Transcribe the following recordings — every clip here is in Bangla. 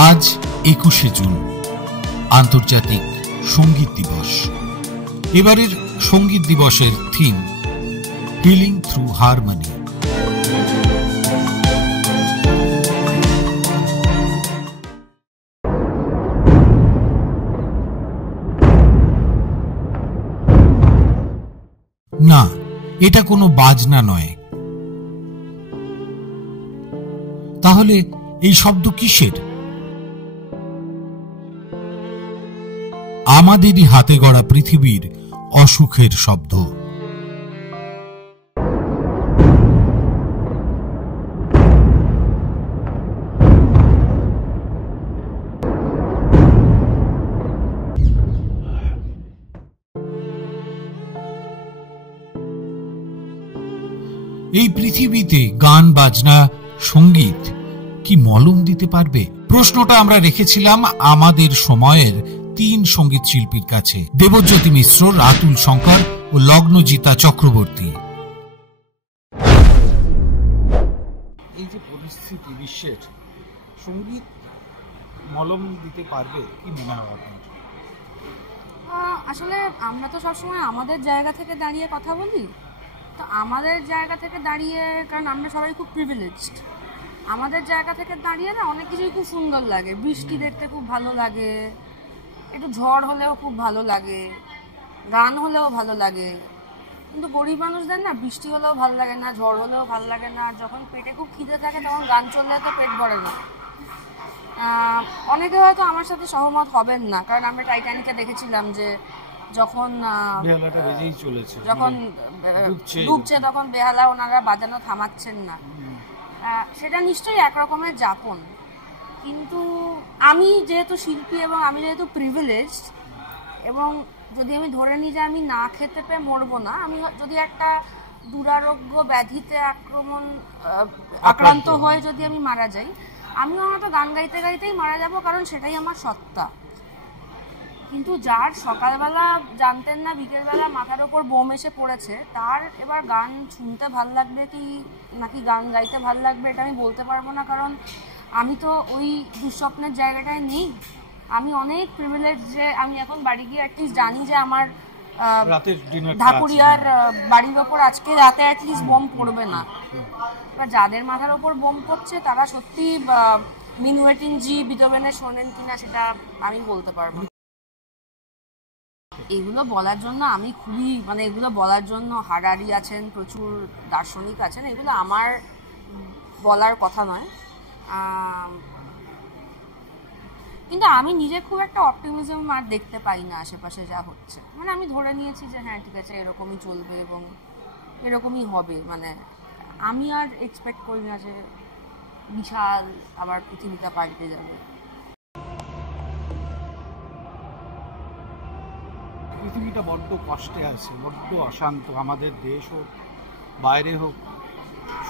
আজ 21শে জুন, আন্তর্জাতিক সঙ্গীত দিবস। এবারের সঙ্গীত দিবসের থিম হিলিং থ্রু হারমনি। না, এটা কোনো বাজনা নয়। তাহলে এই শব্দ কিসের? আমাদেরই হাতে গড়া পৃথিবীর অসুখের শব্দ। এই পৃথিবীতে গান, বাজনা, সঙ্গীত কি মলম দিতে পারবে? প্রশ্নটা আমরা রেখেছিলাম আমাদের সময়ের 3 সঙ্গীত শিল্পীর কাছে, দেবজ্যোতি মিশ্র, রাতুল শঙ্কর ও লগ্নজিতা চক্রবর্তী। এই যে পরিস্থিতি বিশ্বের, সঙ্গীত মলম দিতে পারবে কি মনে হয় আপনার? আসলে আমরা তো সবসময় আমাদের জায়গা থেকে দাঁড়িয়ে কথা বলি। তো আমাদের জায়গা থেকে দাঁড়িয়ে, কারণ আমরা সবাই খুব প্রিভিলেজড, আমাদের জায়গা থেকে দাঁড়িয়ে না অনেক কিছুই খুব সুন্দর লাগে। বৃষ্টি দেখতে খুব ভালো লাগে, একটু ঝড় হলেও খুব ভালো লাগে, গান হলেও ভালো লাগে। কিন্তু গরিব মানুষদের না বৃষ্টি হলেও ভালো লাগে না, ঝড় হলেও ভালো লাগে না। যখন পেটে খুব খিদে থাকে তখন গান চললে তো পেট ভরে না। অনেকে হয়তো আমার সাথে সহমত হবেন না, কারণ আমরা টাইটানিকে দেখেছিলাম যে যখন ডুবছে তখন বেহালা ওনারা বাজানো থামাচ্ছেন না। সেটা নিশ্চয়ই একরকমের যাপন। কিন্তু আমি যেহেতু শিল্পী এবং আমি যেহেতু প্রিভিলেজড, এবং যদি আমি ধরে নিই যে আমি না খেতে পেয়ে মরবো না, আমি যদি একটা দুরারোগ্য ব্যাধিতে আক্রান্ত হয়ে যদি আমি মারা যাই, আমিও হয়তো গান গাইতে গাইতেই মারা যাব, কারণ সেটাই আমার সত্তা। কিন্তু যার সকালবেলা জানতেন না বিকেলবেলা মাথার ওপর বোম এসে পড়েছে, তার এবার গান শুনতে ভাল লাগবে কি নাকি গান গাইতে ভাল লাগবে এটা আমি বলতে পারবো না, কারণ আমি তো ওই দুঃস্বপ্নের জায়গাটায় নেই। আমি অনেক প্রিভিলেজ যে আমি এখন বাড়ি গিয়ে অ্যাটলিস্ট জানি যে আমার ঢাকুরিয়ার বাড়ির ওপর আজকে রাতে অ্যাটলিস্ট বোম পড়বে না। বা যাদের মাথার ওপর বোম পড়ছে তারা সত্যি মিনুয়েটিন জি বিটোভেনের শোনেন কিনা সেটা আমি বলতে পারবো। এগুলো বলার জন্য আমি খুবই এগুলো বলার জন্য হারারি আছেন, প্রচুর দার্শনিক আছেন, এগুলো আমার বলার কথা নয়। কিন্তু আমি নিজে খুব একটা অপটিমিজম আর দেখতে পাই না আশেপাশে যা হচ্ছে। আমি ধরে নিয়েছি যে হ্যাঁ ঠিক আছে, এরকমই চলবে এবং এরকমই হবে। আমি আর এক্সপেক্ট করি না যে বিশাল আবার পৃথিবীটা পাল্টে যাবে। পৃথিবীটা বড্ড কষ্টে আছে, বড্ড অশান্ত, আমাদের দেশ হোক বাইরে হোক।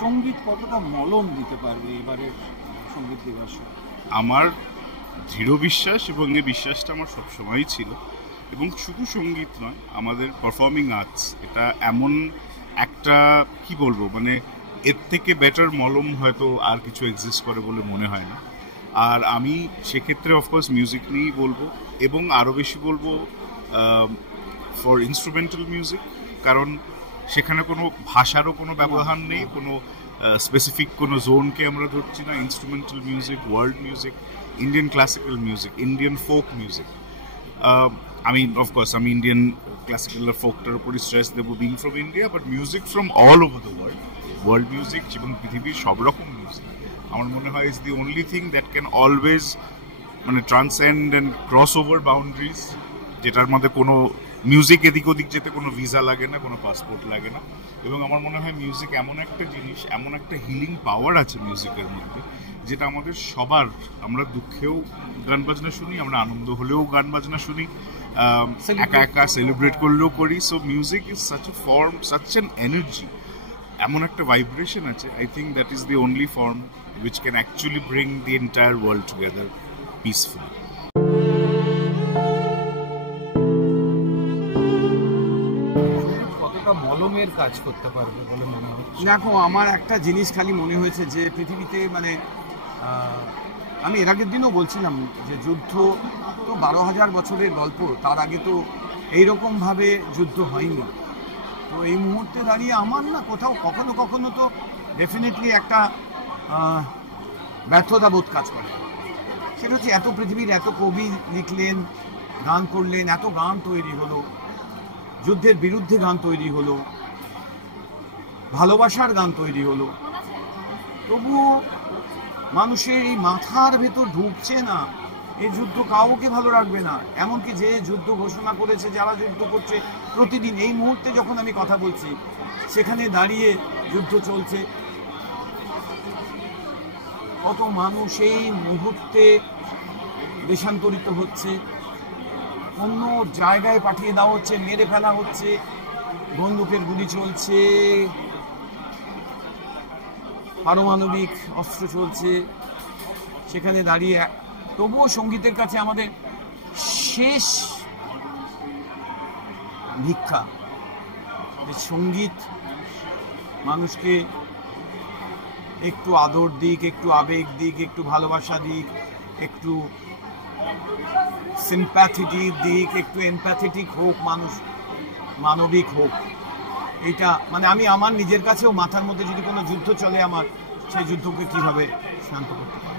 সঙ্গীত কতটা মলম দিতে পারবে এবারে সঙ্গীত দিবসে? আমার দৃঢ় বিশ্বাস, এবং এই বিশ্বাসটা আমার সবসময়ই ছিল। এবং শুধু সঙ্গীত নয়, আমাদের পারফর্মিং আর্টস, এটা এমন একটা কি বলবো, এর থেকে বেটার মলম হয়তো আর কিছু এক্সিস্ট করে বলে মনে হয় না। আর আমি সেক্ষেত্রে অফকোর্স মিউজিক নিয়েই বলবো, এবং আরও বেশি বলবো ফর ইনস্ট্রুমেন্টাল মিউজিক, কারণ সেখানে কোনো ভাষারও কোনো ব্যবহার নেই, কোনো স্পেসিফিক কোনো জোনকে আমরা ধরছি না। Instrumental music, world music, Indian classical music, Indian folk music. আমি অফকোর্স আমি ইন্ডিয়ান ক্লাসিক্যাল আর ফোকটার উপরই স্ট্রেস দেবো, being from India, but music from all over the world music এবং পৃথিবীর সব রকম মিউজিক আমার মনে হয় is the only thing that can always transcend and cross over boundaries, যেটার মধ্যে কোনো মিউজিক এদিক ওদিক যেতে কোনো ভিসা লাগে না, কোনো পাসপোর্ট লাগে না। এবং আমার মনে হয় মিউজিক এমন একটা জিনিস, এমন একটা হিলিং পাওয়ার আছে মিউজিকের মধ্যে, যেটা আমাদের সবার, আমরা দুঃখেও গান বাজনা শুনি, আমরা আনন্দ হলেও গান বাজনা শুনি, একা একা সেলিব্রেট করলেও করি। So music is such a form, such an energy, এমন একটা ভাইব্রেশন আছে। I think that is the only form which can actually bring the entire world together peacefully. কতটা মলমের কাজ করতে পারবে বলে মনে হচ্ছে? দেখো, আমার একটা জিনিস খালি মনে হয়েছে যে পৃথিবীতে আমি এর আগের দিনও বলছিলাম যে যুদ্ধ তো 12,000 বছরের গল্প, তার আগে তো এইরকমভাবে যুদ্ধ হয়নি। তো এই মুহূর্তে দাঁড়িয়ে আমার না কোথাও কখনো কখনো তো ডেফিনেটলি একটা ব্যর্থতাবোধ কাজ করে। সেটা হচ্ছে এত পৃথিবীর এত কবি লিখলেন, গান করলেন, এত গান তৈরি হলো, যুদ্ধের বিরুদ্ধে গান তৈরি হলো, ভালোবাসার গান তৈরি হলো, তবুও মানুষের এই মাথার ভেতর ঢুকছে না এই যুদ্ধ কাউকে ভালো রাখবে না। এমনকি যে যুদ্ধ ঘোষণা করেছে, যারা যুদ্ধ করছে প্রতিদিন, এই মুহূর্তে যখন আমি কথা বলছি সেখানে দাঁড়িয়ে যুদ্ধ চলছে। কত মানুষ এই মুহূর্তে দেশান্তরিত হচ্ছে, অন্য জায়গায় পাঠিয়ে দেওয়া হচ্ছে, মেরে ফেলা হচ্ছে, বন্দুকের গুলি চলছে, পারমাণবিক অস্ত্র চলছে। সেখানে দাঁড়িয়ে তবুও সঙ্গীতের কাছে আমাদের শেষ ভিক্ষা যে সঙ্গীত মানুষকে একটু আদর দিক, একটু আবেগ দিক, একটু ভালোবাসা দিক, একটু সিম্প্যাথেটিক দিক, একটু এমপ্যাথেটিক হোক, মানুষ মানবিক হোক। এইটা মানে আমি আমার নিজের কাছেও মাথার মধ্যে যদি কোনো যুদ্ধ চলে আমার, সেই যুদ্ধকে কিভাবে শান্ত করতে পারি।